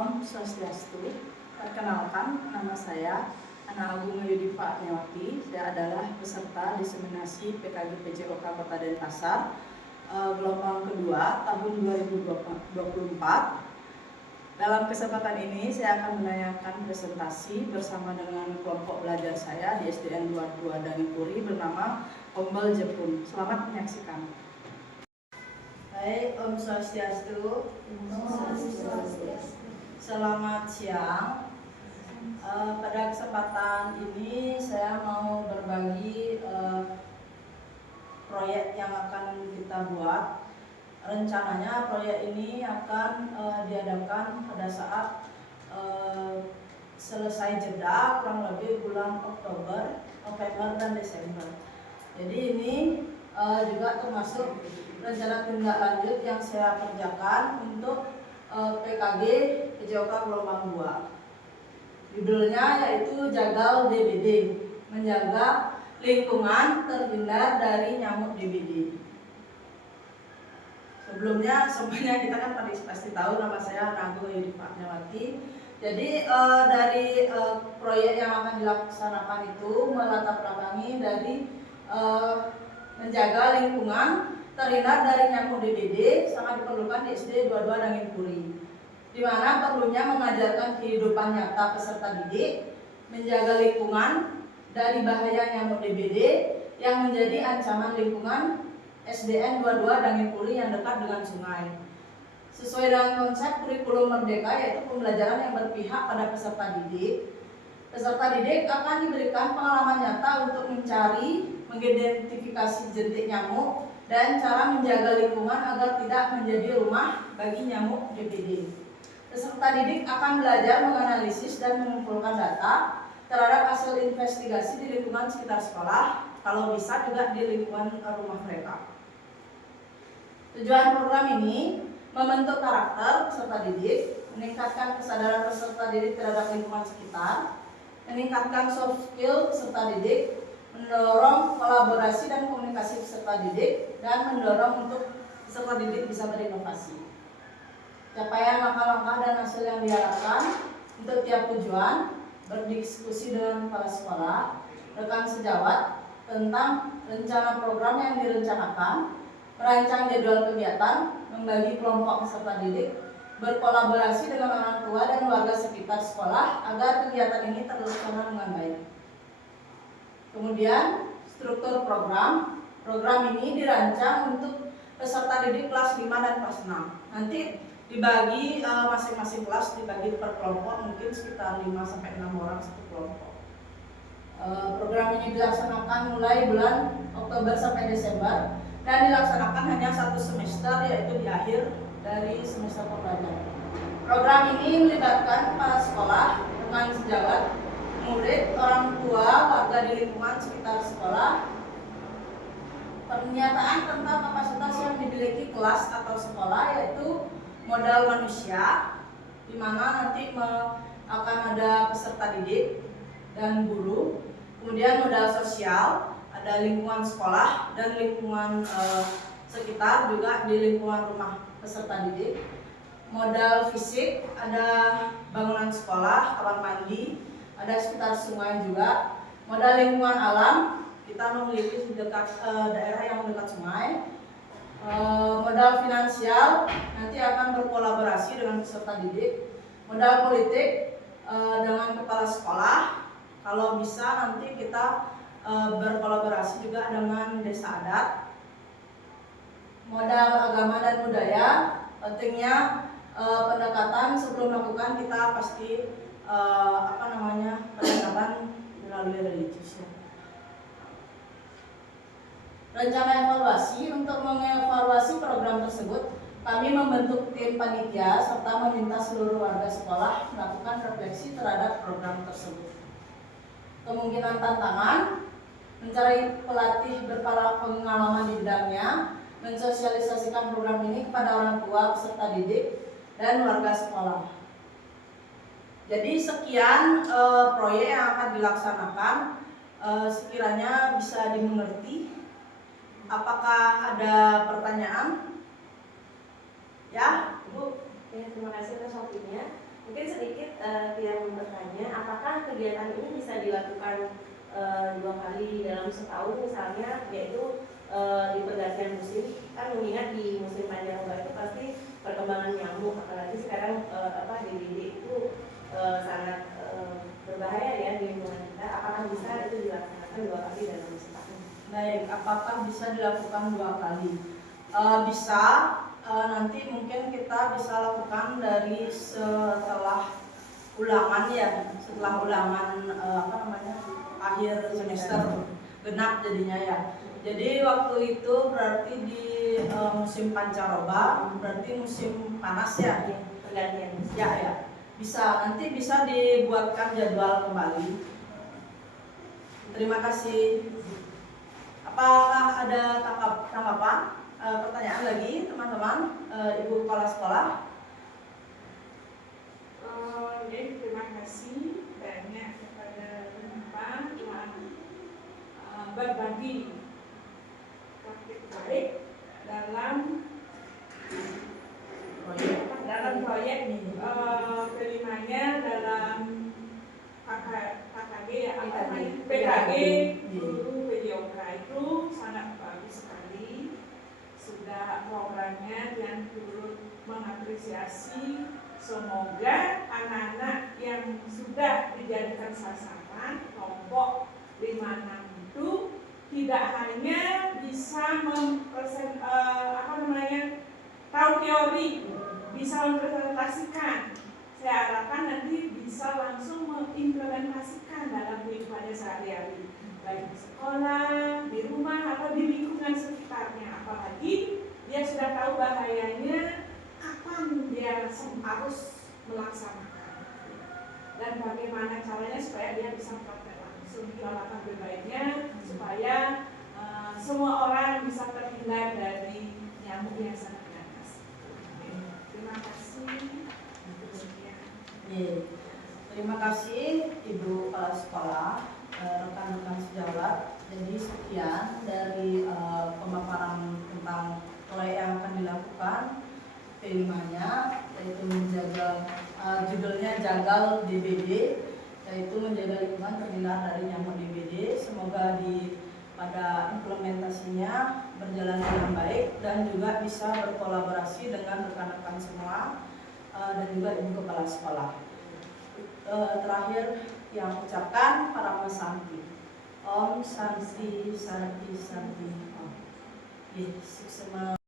Om Swastiastu. Perkenalkan, nama saya Ana Agung Yudi Fatmawati. Saya adalah peserta diseminasi PKG PJOK Kota Denpasar gelombang kedua tahun 2024. Dalam kesempatan ini saya akan menanyakan presentasi bersama dengan kelompok belajar saya di SDN 22 Dangipuri bernama Ombel Jepun. Selamat menyaksikan. Hai, Om Swastiastu. Selamat siang. Pada kesempatan ini saya mau berbagi proyek yang akan kita buat. Rencananya proyek ini akan diadakan pada saat selesai jeda kurang lebih bulan Oktober, November, dan Desember. Jadi ini juga termasuk rencana tindak lanjut yang saya kerjakan untuk PKG PJOK gelombang 2. Judulnya yaitu Jagal DBD, menjaga lingkungan terhindar dari nyamuk DBD. Sebelumnya semuanya kita kan pasti tahu nama saya Ana Agung Yudi Fatmawati. Jadi dari proyek yang akan dilaksanakan itu melatar belakangi dari menjaga lingkungan terhindar dari nyamuk DBD sangat diperlukan di SD 22 Dangipuri, di mana perlunya mengajarkan kehidupan nyata peserta didik, menjaga lingkungan dari bahaya nyamuk DBD yang menjadi ancaman lingkungan SDN 22 Dangipuri yang dekat dengan sungai. Sesuai dengan konsep kurikulum merdeka, yaitu pembelajaran yang berpihak pada peserta didik. Peserta didik akan diberikan pengalaman nyata untuk mencari, mengidentifikasi jentik nyamuk, dan cara menjaga lingkungan agar tidak menjadi rumah bagi nyamuk DBD. Peserta didik akan belajar menganalisis dan mengumpulkan data terhadap hasil investigasi di lingkungan sekitar sekolah, kalau bisa juga di lingkungan rumah mereka. Tujuan program ini membentuk karakter peserta didik, meningkatkan kesadaran peserta didik terhadap lingkungan sekitar, meningkatkan soft skill peserta didik, mendorong kolaborasi dan komunikasi peserta didik, dan mendorong untuk peserta didik bisa berinovasi. Capaian langkah-langkah dan hasil yang diharapkan untuk tiap tujuan, berdiskusi dengan kepala sekolah, rekan sejawat tentang rencana program yang direncanakan, merancang jadwal kegiatan, membagi kelompok peserta didik, berkolaborasi dengan orang tua dan warga sekitar sekolah agar kegiatan ini terlaksana dengan baik. Kemudian struktur program ini dirancang untuk peserta didik kelas 5 dan kelas 6. Nanti dibagi masing-masing kelas dibagi per kelompok, mungkin sekitar 5-6 orang satu kelompok. Program ini dilaksanakan mulai bulan Oktober sampai Desember dan dilaksanakan hanya satu semester, yaitu di akhir dari semester pembelajaran. Program ini melibatkan kepala sekolah, rekan sejawat, murid, orang tua, warga di lingkungan sekitar sekolah. Pernyataan tentang kapasitas yang dimiliki kelas atau sekolah yaitu modal manusia, di mana nanti akan ada peserta didik dan guru. Kemudian modal sosial, ada lingkungan sekolah dan lingkungan sekitar, juga di lingkungan rumah peserta didik. Modal fisik, ada bangunan sekolah, kamar mandi, ada sekitar sungai juga. Modal lingkungan alam, kita memiliki dekat daerah yang dekat sungai. Modal finansial, nanti akan berkolaborasi dengan peserta didik. Modal politik, dengan kepala sekolah, kalau bisa nanti kita berkolaborasi juga dengan desa adat. Modal agama dan budaya, pentingnya pendekatan sebelum melakukan kita pasti pendekatan melalui religius. Rencana evaluasi, untuk mengevaluasi program tersebut kami membentuk tim panitia serta meminta seluruh warga sekolah melakukan refleksi terhadap program tersebut. Kemungkinan tantangan, mencari pelatih berpengalaman di bidangnya, mensosialisasikan program ini kepada orang tua, peserta didik, dan warga sekolah. Jadi sekian proyek yang akan dilaksanakan, sekiranya bisa dimengerti. Apakah ada pertanyaan? Ya, Bu. Terima kasih atas waktunya. Mungkin sedikit yang bertanya, apakah kegiatan ini bisa dilakukan 2 kali dalam setahun misalnya, yaitu di pergantian musim, kan mengingat di musim pancaroba itu pasti perkembangan nyamuk, apalagi sekarang DBD itu sangat berbahaya ya di lingkungan kita. Apakah bisa itu dilaksanakan 2 kali dalam setahun? Baik, apakah bisa dilakukan 2 kali? Bisa. Nanti mungkin kita bisa lakukan dari setelah ulangan ya, setelah ulangan akhir semester genap jadinya ya. Jadi waktu itu berarti di musim pancaroba, berarti musim panas ya. Pergantian. Ya. Bisa, nanti bisa dibuatkan jadwal kembali. Terima kasih. Apakah ada tanggapan? Pertanyaan lagi teman-teman, Ibu Kepala Sekolah? Terima kasih banyak kepada penumpang yang berbagi praktik baik dalam proyek terimanya dalam KKG ya, PKG guru PJOK itu sangat bagus sekali. Sudah programnya dan turut mengapresiasi. Semoga anak-anak yang sudah dijadikan sasaran kelompok 56 itu tidak hanya bisa tahu teori, bisa mempresentasikan. Saya harapkan nanti bisa langsung mengimplementasikan dalam kehidupannya sehari-hari, baik di sekolah, di rumah, atau di lingkungan sekitarnya. Apalagi dia sudah tahu bahayanya, kapan dia harus melaksanakan dan bagaimana caranya supaya dia bisa praktek langsung. Itu alangkah lebih baiknya supaya semua orang bisa terhindar dari nyamuk yang sangat ganas. Terima kasih. Terima kasih Ibu Kepala Sekolah, rekan-rekan sejawat. Jadi sekian dari pemaparan tentang proyek yang akan dilakukan P5-nya, yaitu menjaga judulnya Jagal DBD, yaitu menjaga lingkungan terhindar dari nyamuk DBD. Semoga pada implementasinya berjalan dengan baik dan juga bisa berkolaborasi dengan rekan-rekan semua dan juga Ibu Kepala Sekolah. Terakhir yang ucapkan para Santi. Om Santi Santi Santi Om. Suksema.